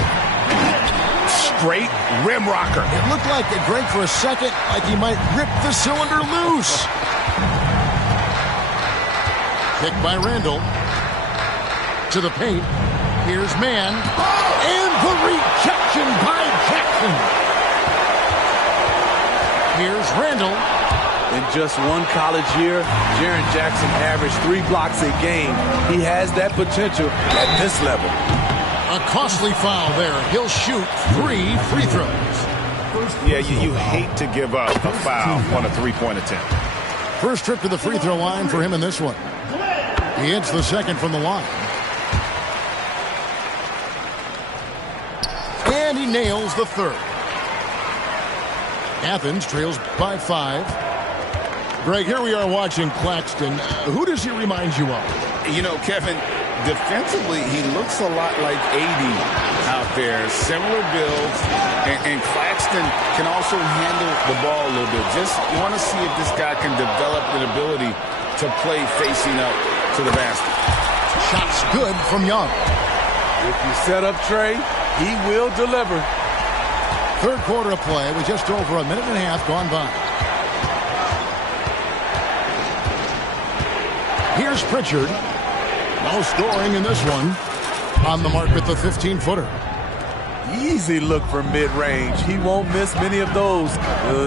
Straight rim rocker. It looked like, Greg, for a second, like he might rip the cylinder loose. Picked by Randall. To the paint. Here's Mann. And the rejection by Jackson. Here's Randall. In just one college year, Jaren Jackson averaged 3 blocks a game. He has that potential at this level. A costly foul there. He'll shoot 3 free throws. Yeah, you hate to give up a foul on a three-point attempt. First trip to the free throw line for him in this one. He hits the second from the line. And he nails the third. Athens trails by 5. Greg, here we are watching Claxton. Who does he remind you of? You know, Kevin, defensively, he looks a lot like AD out there. Similar builds, and Claxton can also handle the ball a little bit. Just want to see if this guy can develop an ability to play facing up to the basket. Shots good from Young. If you set up Trey, he will deliver. Third quarter of play with just over a minute and a half gone by. Here's Pritchard. No scoring in this one. On the mark with the 15-footer. Easy look for mid-range. He won't miss many of those.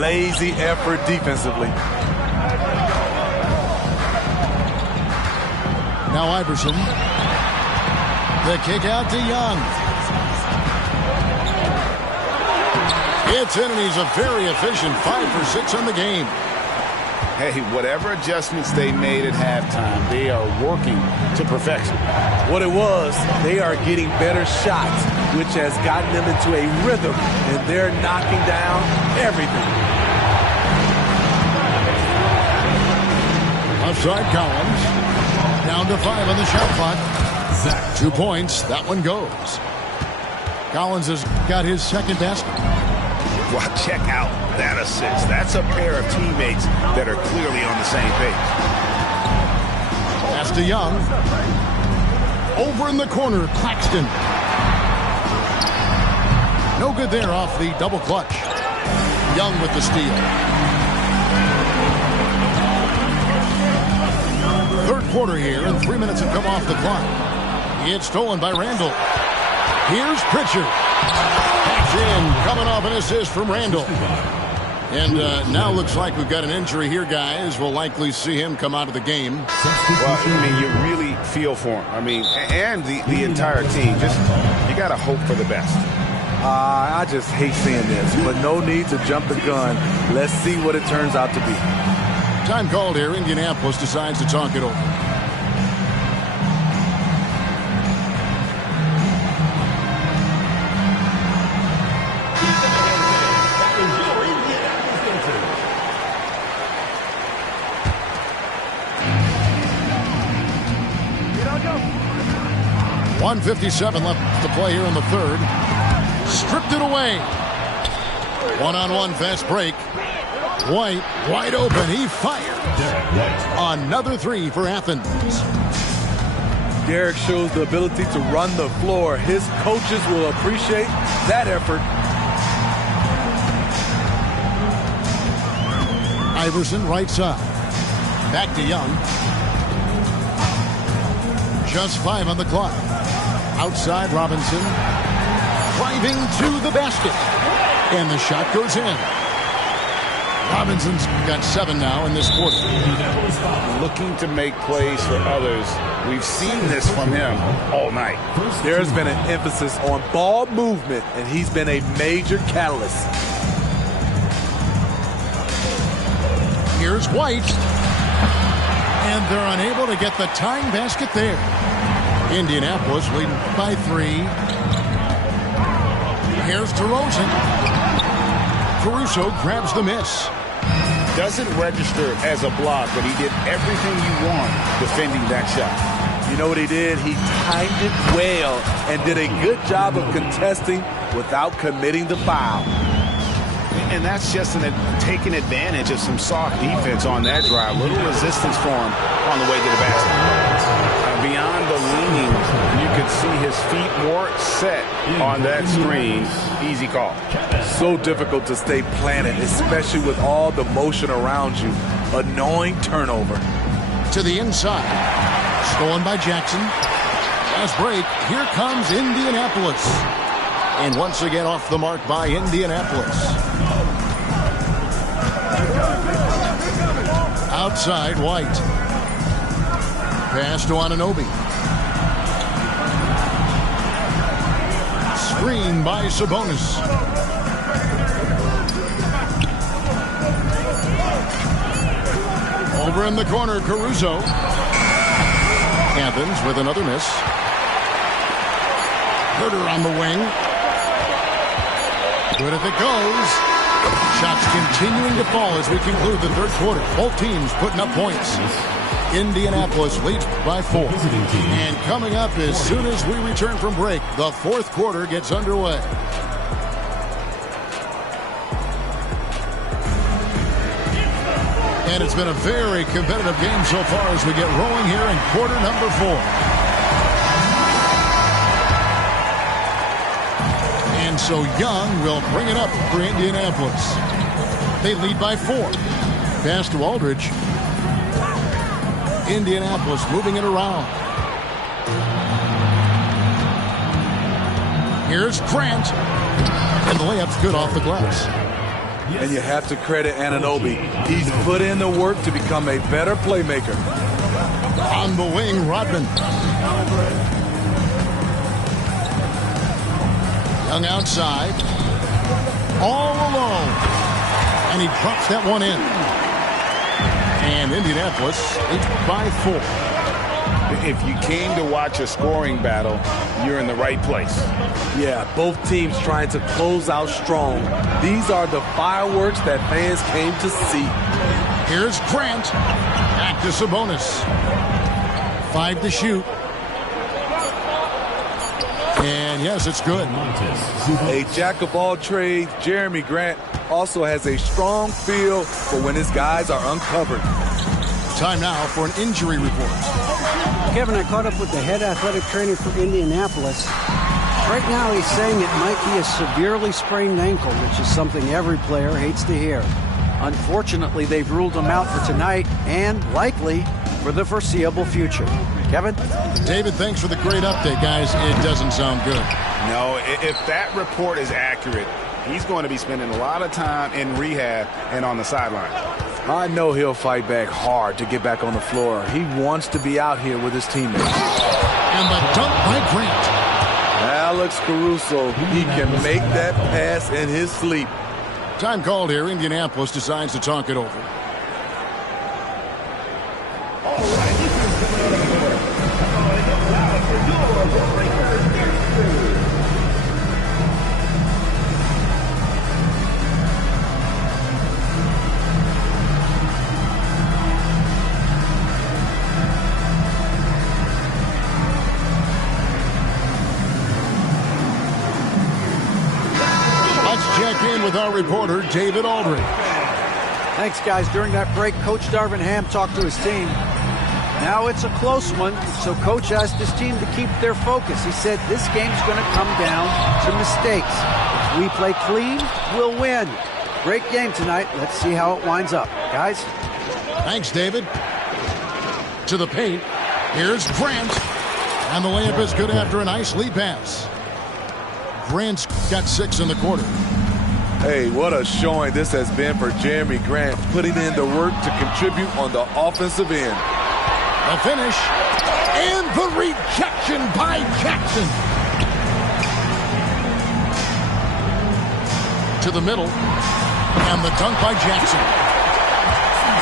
Lazy effort defensively. Now Iverson. The kick out to Young. It's in, and he's a very efficient 5 for 6 on the game. Hey, whatever adjustments they made at halftime, they are working to perfection. What it was, they are getting better shots, which has gotten them into a rhythm, and they're knocking down everything. Offside Collins. Down to 5 on the shot clock. 2 points. That one goes. Collins has got his second basket. Well, check out that assist. That's a pair of teammates that are clearly on the same page. Pass to Young. Over in the corner, Claxton. No good there off the double clutch. Young with the steal. Third quarter here, and 3 minutes have come off the clock. It's stolen by Randall. Here's Pritchard. In, coming off an assist from Randall. And now looks like we've got an injury here, guys. We'll likely see him come out of the game. Well, I mean, you really feel for him. I mean, and the entire team. Just, you got to hope for the best. I just hate seeing this, but no need to jump the gun. Let's see what it turns out to be. Time called here. Indianapolis decides to talk it over. .157 left to play here in the third. Stripped it away. One-on-one fast break. White wide open. He fired. Another 3 for Athens. Derek shows the ability to run the floor. His coaches will appreciate that effort. Iverson right side. Back to Young. Just 5 on the clock. Outside Robinson. Driving to the basket. And the shot goes in. Robinson's got 7 now in this quarter. Looking to make plays for others. We've seen this from him all night. There's been an emphasis on ball movement, and he's been a major catalyst. Here's White. And they're unable to get the tying basket there. Indianapolis leading by 3. Here's DeRozan. Caruso grabs the miss. Doesn't register as a block, but he did everything you want defending that shot. You know what he did? He timed it well and did a good job of contesting without committing the foul. And that's just taking advantage of some soft defense on that drive. Little resistance for him on the way to the basket. Beyond the leaning, you could see his feet more set on that screen. Easy call. So difficult to stay planted, especially with all the motion around you. Annoying turnover. To the inside. Stolen by Jackson. Last break. Here comes Indianapolis. And once again off the mark by Indianapolis. Outside, White. Pass to Anunoby. Screen by Sabonis. Over in the corner, Caruso. Athens with another miss. Herter on the wing. Good if it goes. Shots continuing to fall as we conclude the third quarter. Both teams putting up points. Indianapolis leads by 4. And coming up as soon as we return from break, the fourth quarter gets underway. And it's been a very competitive game so far as we get rolling here in quarter number 4. And so Young will bring it up for Indianapolis. They lead by 4. Pass to Aldridge. Indianapolis moving it around. Here's Grant. And the layup's good off the glass. And you have to credit Anunoby. He's put in the work to become a better playmaker. On the wing, Rodman. Young outside. All alone. And he drops that one in. And Indianapolis leads by 4. If you came to watch a scoring battle, you're in the right place. Yeah, both teams trying to close out strong. These are the fireworks that fans came to see. Here's Grant. Back to Sabonis. 5 to shoot. And yes, it's good. A jack of all trades, Jeremy Grant also has a strong feel for when his guys are uncovered. Time now for an injury report. Kevin, I caught up with the head athletic trainer for Indianapolis. Right now he's saying it might be a severely sprained ankle, which is something every player hates to hear. Unfortunately, they've ruled him out for tonight and likely for the foreseeable future. Kevin? David, thanks for the great update, guys. It doesn't sound good. No, if that report is accurate, he's going to be spending a lot of time in rehab and on the sideline. I know he'll fight back hard to get back on the floor. He wants to be out here with his teammates. And the dunk by Grant. Alex Caruso, he can make that pass in his sleep. Time called here. Indianapolis decides to talk it over. Check in with our reporter, David Aldridge. Thanks, guys. During that break, Coach Darvin Ham talked to his team. Now it's a close one, so Coach asked his team to keep their focus. He said this game's going to come down to mistakes. If we play clean, we'll win. Great game tonight. Let's see how it winds up. Guys? Thanks, David. To the paint. Here's Grant. And the layup is good after a nice lead pass. Grant's got 6 in the quarter. Hey, what a showing this has been for Jeremy Grant, putting in the work to contribute on the offensive end. The finish. And the rejection by Jackson. To the middle. And the dunk by Jackson.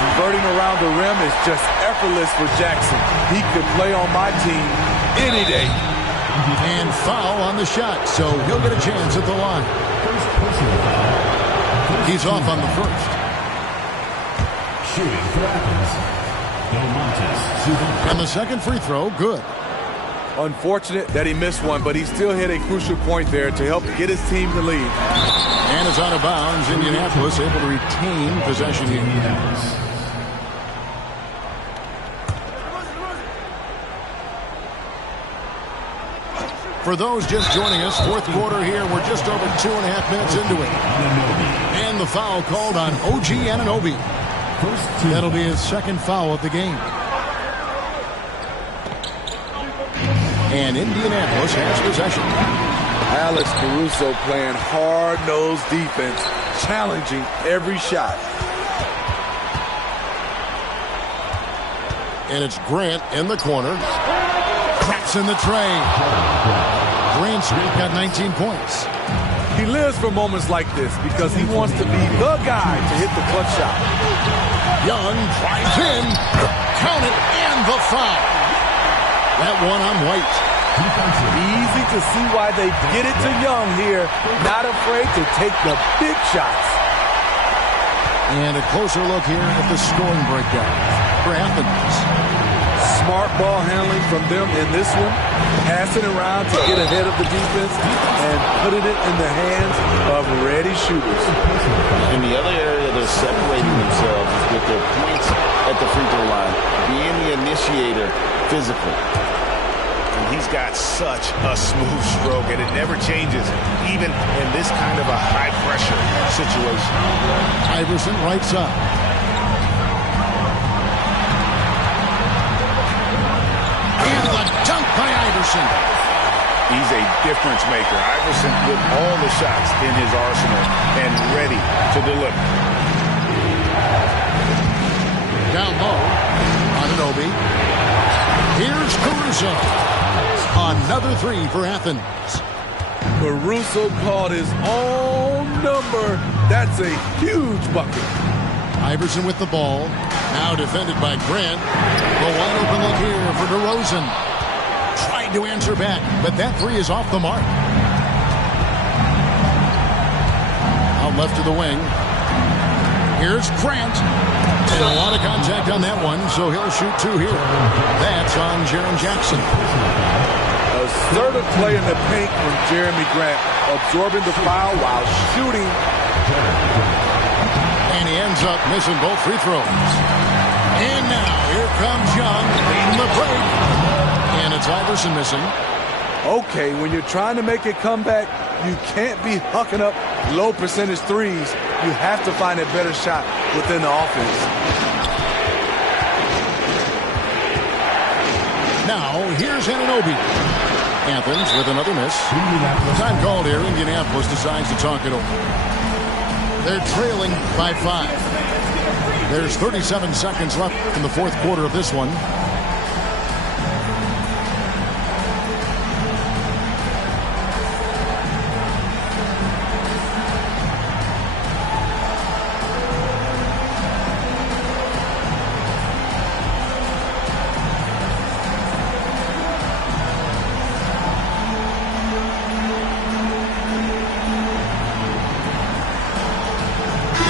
Converting around the rim is just effortless for Jackson. He could play on my team any day. And foul on the shot, so he'll get a chance at the line. He's off on the first. Shooting for Athens, Domantas. And the second free throw, good. Unfortunate that he missed one, but he still hit a crucial point there to help get his team the lead. And is out of bounds. Indianapolis able to retain possession here. For those just joining us, fourth quarter here. We're just over 2.5 minutes into it. And the foul called on OG Anunoby. That'll be his second foul of the game. And Indianapolis has possession. Alex Caruso playing hard-nosed defense, challenging every shot. And it's Grant in the corner. Cracks in the tray. Grant's got 19 points. He lives for moments like this because he wants to be the guy to hit the clutch shot. Young drives in. Count it, and the foul. That one on White. Easy to see why they get it to Young here. Not afraid to take the big shots. And a closer look here at the scoring breakdown for Athens. Smart ball handling from them in this one. Passing around to get ahead of the defense and putting it in the hands of ready shooters. In the other area, they're separating themselves with their points at the free throw line, being the initiator physically. And he's got such a smooth stroke, and it never changes, even in this kind of a high-pressure situation. Iverson right side. And the dunk by Iverson. He's a difference maker. Iverson with all the shots in his arsenal and ready to deliver. Down low, Anunoby. Here's Caruso. Another three for Athens. Caruso called his own number. That's a huge bucket. Iverson with the ball. Now defended by Grant. The wide open look here for DeRozan. Tried to answer back, but that three is off the mark. Out left to the wing. Here's Grant. And a lot of contact on that one, so he'll shoot two here. That's on Jaren Jackson. Assertive play in the paint from Jeremy Grant, absorbing the foul while shooting. And he ends up missing both free throws. And now here comes Young leading the break. And it's Iverson missing. Okay, when you're trying to make a comeback, you can't be hucking up low percentage threes. You have to find a better shot within the offense. Now, here's Anunoby. Athens with another miss. Time called here. Indianapolis decides to talk it over. They're trailing by 5. There's 37 seconds left in the fourth quarter of this one.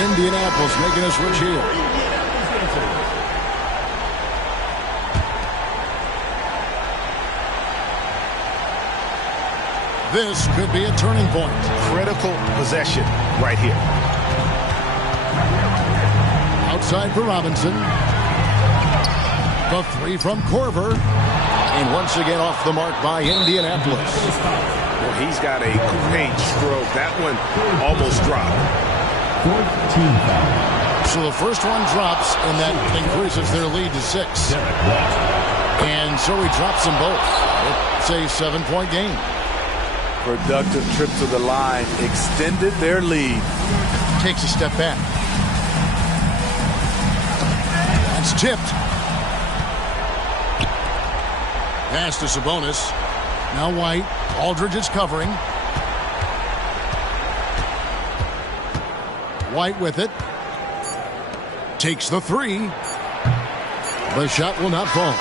Indianapolis making a switch here. This could be a turning point. Critical possession right here. Outside for Robinson. The three from Korver. And once again off the mark by Indianapolis. Well, he's got a great stroke. That one almost dropped. 14 foul. So the first one drops, and that increases their lead to 6. And so he drops them both. It's a 7-point game. Productive trip to the line extended their lead. Takes a step back. That's tipped. Pass to Sabonis. Now White. Aldridge is covering. White with it. Takes the three. The shot will not fall.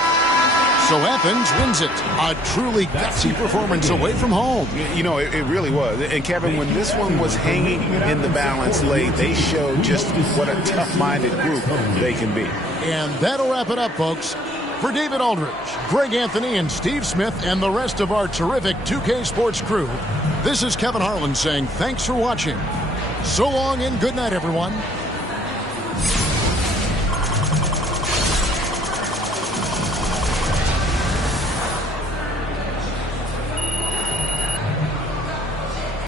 So Athens wins it. A truly gutsy performance away from home. You know, it really was. And Kevin, when this one was hanging in the balance late, they showed just what a tough-minded group they can be. And that'll wrap it up, folks. For David Aldridge, Greg Anthony, and Steve Smith, and the rest of our terrific 2K Sports crew, this is Kevin Harlan saying thanks for watching. So long and good night, everyone.